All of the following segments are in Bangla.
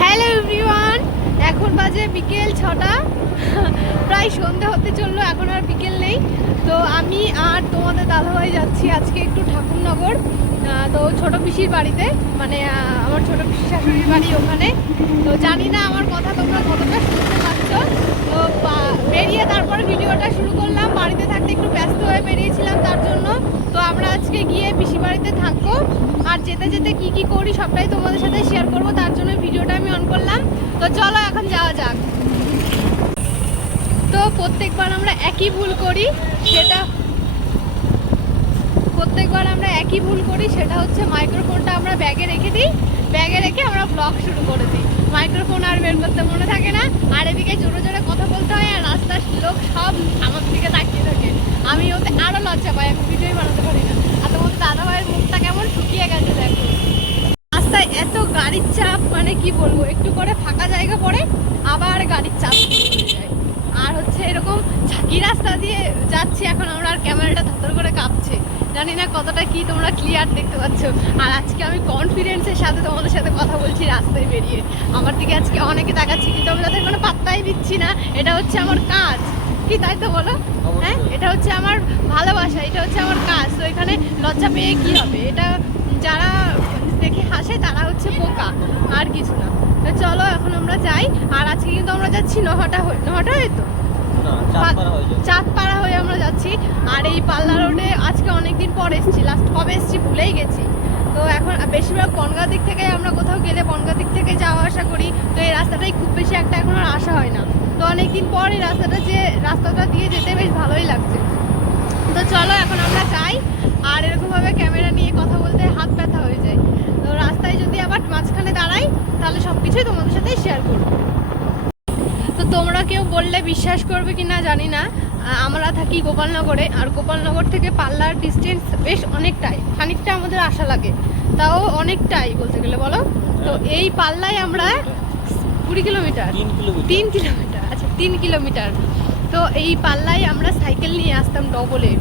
হ্যালো এভরিওয়ান, এখন বাজে বিকেল 6টা। প্রায় সন্ধে হতে চললো, এখন আর বিকেল নেই। তো আমি আর তোমাদের দাদাভাই যাচ্ছি আজকে একটু ঠাকুরনগর। তো ছোট পিসির বাড়িতে, মানে আমার ছোট পিসি শাশুড়ির বাড়ি ওখানে। তো জানি না আমার কথা তোমরা কতটা শুনতে পাচ্ছ। তো বেরিয়ে তারপরে ভিডিওটা শুরু করলাম। বাড়িতে থাকতে একটু ব্যস্ত হয়ে বেরিয়েছিলাম তার জন্য। তো আমরা আজকে গিয়ে পিসি বাড়িতে থাকবো, আর যেতে যেতে কি কি করি সবটাই তোমাদের সাথে শেয়ার করবো। তার জন্য ভিডিওটা আমি অন করলাম। তো চলো এখন যাওয়া যাক। তো প্রত্যেকবার আমরা একই ভুল করি, সেটা হচ্ছে মাইক্রোফোনটা আমরা ব্যাগে রেখে দিই, ব্যাগে রেখে আমরা ব্লগ শুরু করে দিই। মাইক্রোফোন আর বের করতে মনে থাকে না, আর এদিকে জোরে জোরে কথা বলতে হয়, আর রাস্তার লোক সব আমার দিকে তাকিয়ে থাকে। আমি ওতে আরও লজ্জা পাই, আমি ভিডিওই বানাতে পারি না। আর তোমাদের দাদাভাইয়ের মুখটা কেমন শুকিয়ে গেছে দেখো। রাস্তায় এত গাড়ির চাপ, মানে কি বলবো, একটু করে ফাঁকা জায়গা পড়ে আবার গাড়ির চাপ হয়ে যায়। আর হচ্ছে এরকম ঝাঁকি রাস্তা দিয়ে যাচ্ছি এখন আমরা, আর ক্যামেরাটা ধর করে কাঁপছে। জানি না কতটা কি তোমরা ক্লিয়ার দেখতে পাচ্ছ। আর আজকে আমি কনফিডেন্সের সাথে তোমাদের সাথে কথা বলছি রাস্তায় বেরিয়ে। আমার দিকে আজকে অনেকে তাকাচ্ছি, কিন্তু আমি তাদের কোনো পাত্তাই দিচ্ছি না। এটা হচ্ছে আমার কাজ, কি তাই তো বলো? হ্যাঁ, এটা হচ্ছে আমার ভালোবাসা, এটা হচ্ছে আমার কাজ। তো এখানে লজ্জা পেয়ে কি হবে? এটা যারা দেখে হাসে তারা হচ্ছে বোকা, আর কিছু না। তো চলো এখন আমরা যাই। আর আজকে কিন্তু আমরা যাচ্ছি নহাটা হয়ে তো চাঁদপাড়া হয়ে আমরা যাচ্ছি। আর এই পাল্লা রোডে আজকে অনেকদিন পর এসেছি, লাস্ট কবে এসেছি ভুলেই গেছি। তো এখন বেশিরভাগ বনগাঁ দিক থেকে আমরা কোথাও গেলে বনগাঁ দিক থেকে যাওয়া আসা করি। তো এই রাস্তাটাই খুব বেশি একটা এখন আর আসা হয় না। তো অনেকদিন পর এই রাস্তাটা দিয়ে যেতে বেশ ভালোই লাগছে। তো চলো এখন আমরা যাই। আর এরকমভাবে ক্যামেরা নিয়ে কথা বলতে হাত ব্যথা হয়ে যায়। তো রাস্তায় যদি আবার মাঝখানে দাঁড়াই তাহলে সব কিছুই তোমাদের সাথে শেয়ার করবো। তো তোমরা কেউ বললে বিশ্বাস করবে কি না জানি না, আমরা থাকি গোপালনগরে। আর গোপালনগর থেকে পাল্লার ডিস্টেন্স বেশ অনেকটাই, খানিকটা আমাদের আশা লাগে, তাও অনেকটাই বলতে গেলে, বলো। তো এই পাল্লায় আমরা 20 কিলোমিটার, 3 কিলোমিটার, আচ্ছা 3 কিলোমিটার। তো এই পাল্লায় আমরা সাইকেল নিয়ে আসতাম ডবলে।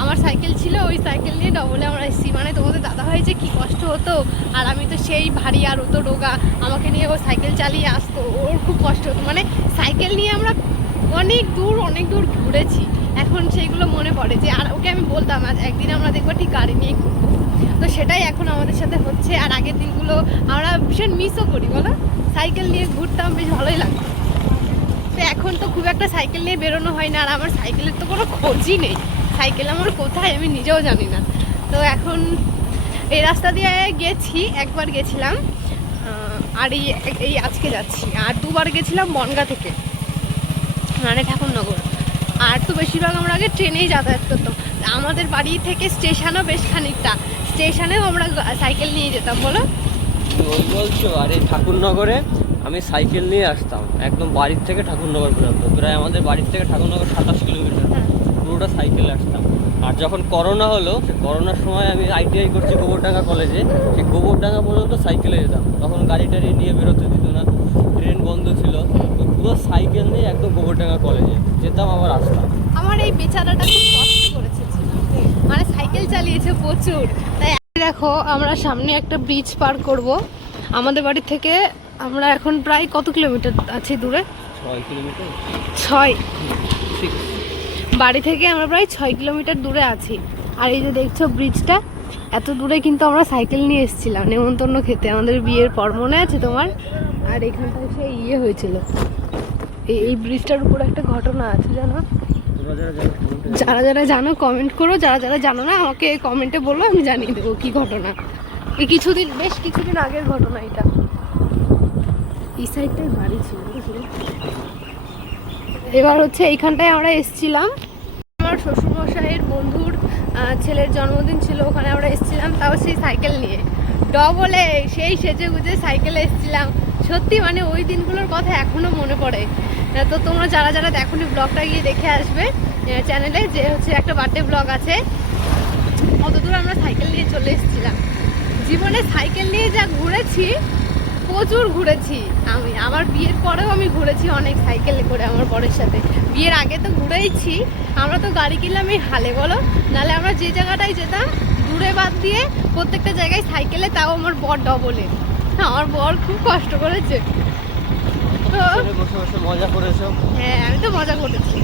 আমার সাইকেল ছিল, ওই সাইকেল নিয়ে ডবলে আমরা এসেছি। মানে তোমাদের দাদা ভাই যে কী কষ্ট হতো, আর আমি তো সেই ভারী, আর ও তো রোগা, আমাকে নিয়ে ও সাইকেল চালিয়ে আসতো, ওর খুব কষ্ট হতো। মানে সাইকেল নিয়ে আমরা অনেক দূর ঘুরেছি। এখন সেইগুলো মনে পড়ে যে, আর ওকে আমি বলতাম আজ একদিন আমরা দেখবো ঠিক গাড়ি নিয়ে ঘুরবো। তো সেটাই এখন আমাদের সাথে হচ্ছে। আর আগের দিনগুলো আমরা ভীষণ মিসও করি, বলো। সাইকেল নিয়ে ঘুরতাম, বেশ ভালোই লাগতো। তো এখন তো খুব একটা সাইকেল নিয়ে বেরোনো হয় না, আর আমার সাইকেলের তো কোনো খোঁজই নেই। সাইকেল আমার কোথায় আমি নিজেও জানি না। তো এখন এই রাস্তা দিয়ে একবার গেছিলাম, আর এই আজকে যাচ্ছি। আর দুবার গেছিলাম বনগাঁ থেকে, মানে ঠাকুরনগর। আর তো বেশিরভাগ আমরা আগে ট্রেনেই যাতায়াত করতাম। আমাদের বাড়ি থেকে স্টেশনও বেশ খানিকটা, স্টেশনেও আমরা সাইকেল নিয়ে যেতাম, বলো। বলছো? আর এই ঠাকুরনগরে আমি সাইকেল নিয়ে আসতাম একদম বাড়ির থেকে ঠাকুরনগর পর্যন্ত। প্রায় আমাদের বাড়ির থেকে ঠাকুরনগর 27 কিলোমিটার, পুরোটা সাইকেলে আসতাম। আর যখন করোনা হলো, সে করোনার সময় আমি ITI করছি গোবরডাঙ্গা কলেজে, সেই গোবরডাঙ্গা পর্যন্ত সাইকেলে যেতাম। তখন গাড়ি টাড়ি নিয়ে বেরোতে দিত না, ট্রেন বন্ধ ছিল। তো পুরো সাইকেল নিয়ে একদম গোবরডাঙ্গা কলেজে যেতাম, আবার আসতাম। আমার এই বেচারাটা খুব কষ্ট করেছে, মানে সাইকেল চালিয়েছে প্রচুর। তাই দেখো আমরা সামনে একটা ব্রিজ পার করব আমাদের বাড়ি থেকে। আমরা এখন প্রায় কত কিলোমিটার আছি দূরে? 6 কিলোমিটার। 6 বাড়ি থেকে আমরা প্রায় 6 কিলোমিটার দূরে আছি। আর এই যে দেখছো ব্রিজটা, এত দূরে কিন্তু আমরা সাইকেল নিয়ে এসেছিলাম নেমন্তন্ন খেতে, আমাদের বিয়ের পর, মনে আছে তোমার? আর এখানটায় সে হয়েছিল, এই ব্রিজটার উপর একটা ঘটনা আছে, জানো? যারা যারা জানো কমেন্ট করো, যারা যারা জানো না আমাকে কমেন্টে বলো, আমি জানিয়ে দেবো কি ঘটনা। বেশ কিছুদিন আগের ঘটনা এটা। এই সাইডটাই বাড়ি ছিল। এবার হচ্ছে এইখানটায় আমরা এসেছিলাম, আমার শ্বশুরমশাইয়ের বন্ধুর ছেলের জন্মদিন ছিল, ওখানে আমরা এসেছিলাম, তাও সেই সাইকেল নিয়ে ডবলে সেই সেজে গুজে সাইকেলে এসেছিলাম। সত্যি মানে ওই দিনগুলোর কথা এখনও মনে পড়ে। তো তোমরা যারা যারা দেখোনি ব্লগটা গিয়ে দেখে আসবে চ্যানেলে, যে হচ্ছে একটা বার্থডে ব্লগ আছে। কত দূর আমরা সাইকেল নিয়ে চলে এসেছিলাম। জীবনে সাইকেল নিয়ে যা ঘুরেছি, প্রচুর ঘুরেছি আমি। আমার বিয়ের পরেও আমি ঘুরেছি অনেক সাইকেলে করে আমার বরের সাথে। বিয়ের আগে তো ঘুরেইছি, আমরা তো গাড়ি কিনলাম এই হালে, বলো। নাহলে আমরা যে জায়গাটায় যেতাম দূরে বাদ দিয়ে প্রত্যেকটা জায়গায় সাইকেলে, তাও আমার বর ডবলে। আমার বর খুব কষ্ট করেছে। তো বসে বসে মজা করেছো। হ্যাঁ আমি তো মজা করেছি।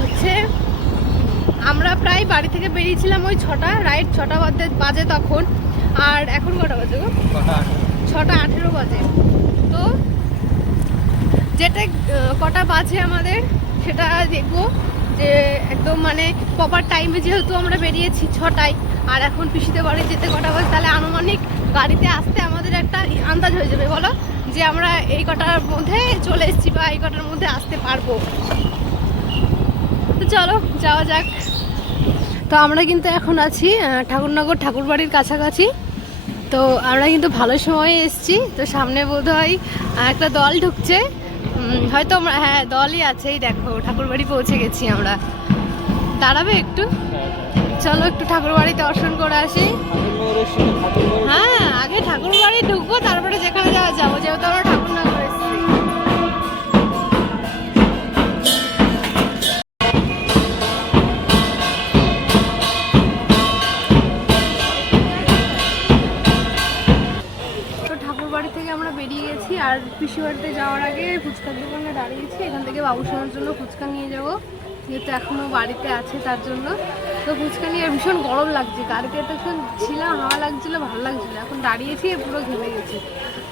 হচ্ছে আমরা প্রায় বাড়ি থেকে বেরিয়েছিলাম ওই 6টা, রাইট 6টা বাজে তখন। আর এখন কটা বাজে গো? 6টা 18 বাজে। তো যেটা কটা বাজে আমাদের সেটা দেখবো যে একদম মানে প্রপার টাইমে, যেহেতু আমরা বেরিয়েছি 6টায় আর এখন পিসিতে বাড়ি যেতে কটা বাজে, তাহলে আনুমানিক গাড়িতে আসতে আমাদের একটা আন্দাজ হয়ে যাবে বলো, যে আমরা এই কটার মধ্যে চলে এসেছি বা এই কটার মধ্যে আসতে পারবো। তো চলো যাওয়া যাক। তো আমরা কিন্তু এখন আছি ঠাকুরনগর ঠাকুরবাড়ির কাছাকাছি। তো আমরা কিন্তু ভালো সময়ে এসেছি। তো সামনে বোধহয় একটা দল ঢুকছে, হয়তো আমরা, হ্যাঁ দলই আছে। এই দেখো ঠাকুরবাড়ি পৌঁছে গেছি আমরা। দাঁড়াবে একটু? চলো একটু ঠাকুরবাড়ি দর্শন করে আসি। হ্যাঁ আগে ঠাকুরবাড়ি ঢুকবো, তারপরে যেখানে যাবো, যেহেতু আমরা ঠাকুরনগর এসেছি। ঠাকুরবাড়ি থেকে আমরা বেরিয়ে গেছি আর পিসি বাড়িতে যাওয়ার আগে ফুচকার দোকানে দাঁড়িয়েছি। এখান থেকে বাবুসোনার জন্য ফুচকা নিয়ে যাব, যেহেতু এখনও বাড়িতে আছে তার জন্য। তো ফুচকা নিয়ে ভীষণ গরম লাগছে, গাড়িতে এতক্ষণ ছিলাম, হাওয়া লাগছিলো, ভালো লাগছিলো, এখন দাঁড়িয়েছি পুরো ঘেমে গেছি।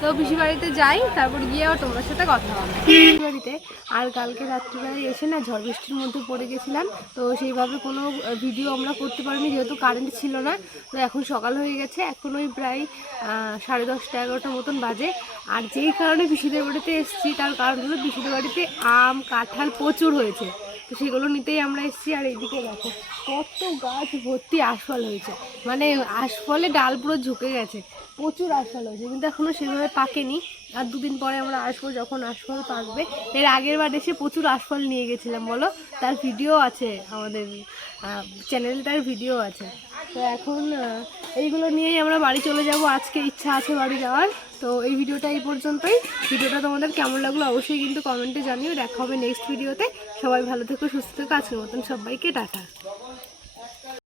তো পিসি বাড়িতে যাই, তারপর গিয়ে আবার তোমার সাথে কথা হবে পিসি বাড়িতে। আর কালকে রাত্রিবেলায় এসে না ঝড় বৃষ্টির মধ্যে পড়ে গেছিলাম, তো সেইভাবে কোনো ভিডিও আমরা করতে পারিনি, যেহেতু কারেন্ট ছিল না। তো এখন সকাল হয়ে গেছে, এখন ওই প্রায় 10:30 11টা মতন বাজে। আর যেই কারণে পিসিদের বাড়িতে এসেছি তার কারণ হলো পিসিদের বাড়িতে আম কাঁঠাল প্রচুর হয়েছে, তো সেগুলো নিতেই আমরা এসেছি। আর এইদিকে দেখো কত গাছ ভর্তি আশফল হয়েছে, মানে আশফলে ডাল পুরো ঝুঁকে গেছে, প্রচুর আশফল হয়েছে, কিন্তু এখনও সেভাবে পাকেনি। আর দুদিন পরে আমরা আসবো, যখন আশফল পাকবে। এর আগের বার এসে প্রচুর আশফল নিয়ে গেছিলাম বলো, তার ভিডিও আছে আমাদের চ্যানেলটার ভিডিও আছে। তো এখন এইগুলো নিয়েই আমরা বাড়ি চলে যাব, আজকে ইচ্ছা আছে বাড়ি যাওয়ার। তো এই ভিডিওটা এই পর্যন্তই। ভিডিওটা তোমাদের কেমন লাগলো অবশ্যই কিন্তু কমেন্টে জানিও। দেখা হবে নেক্সট ভিডিওতে। সবাই ভালো থেকো, সুস্থ থেকো, আজকের মতন সবাইকে টাটা।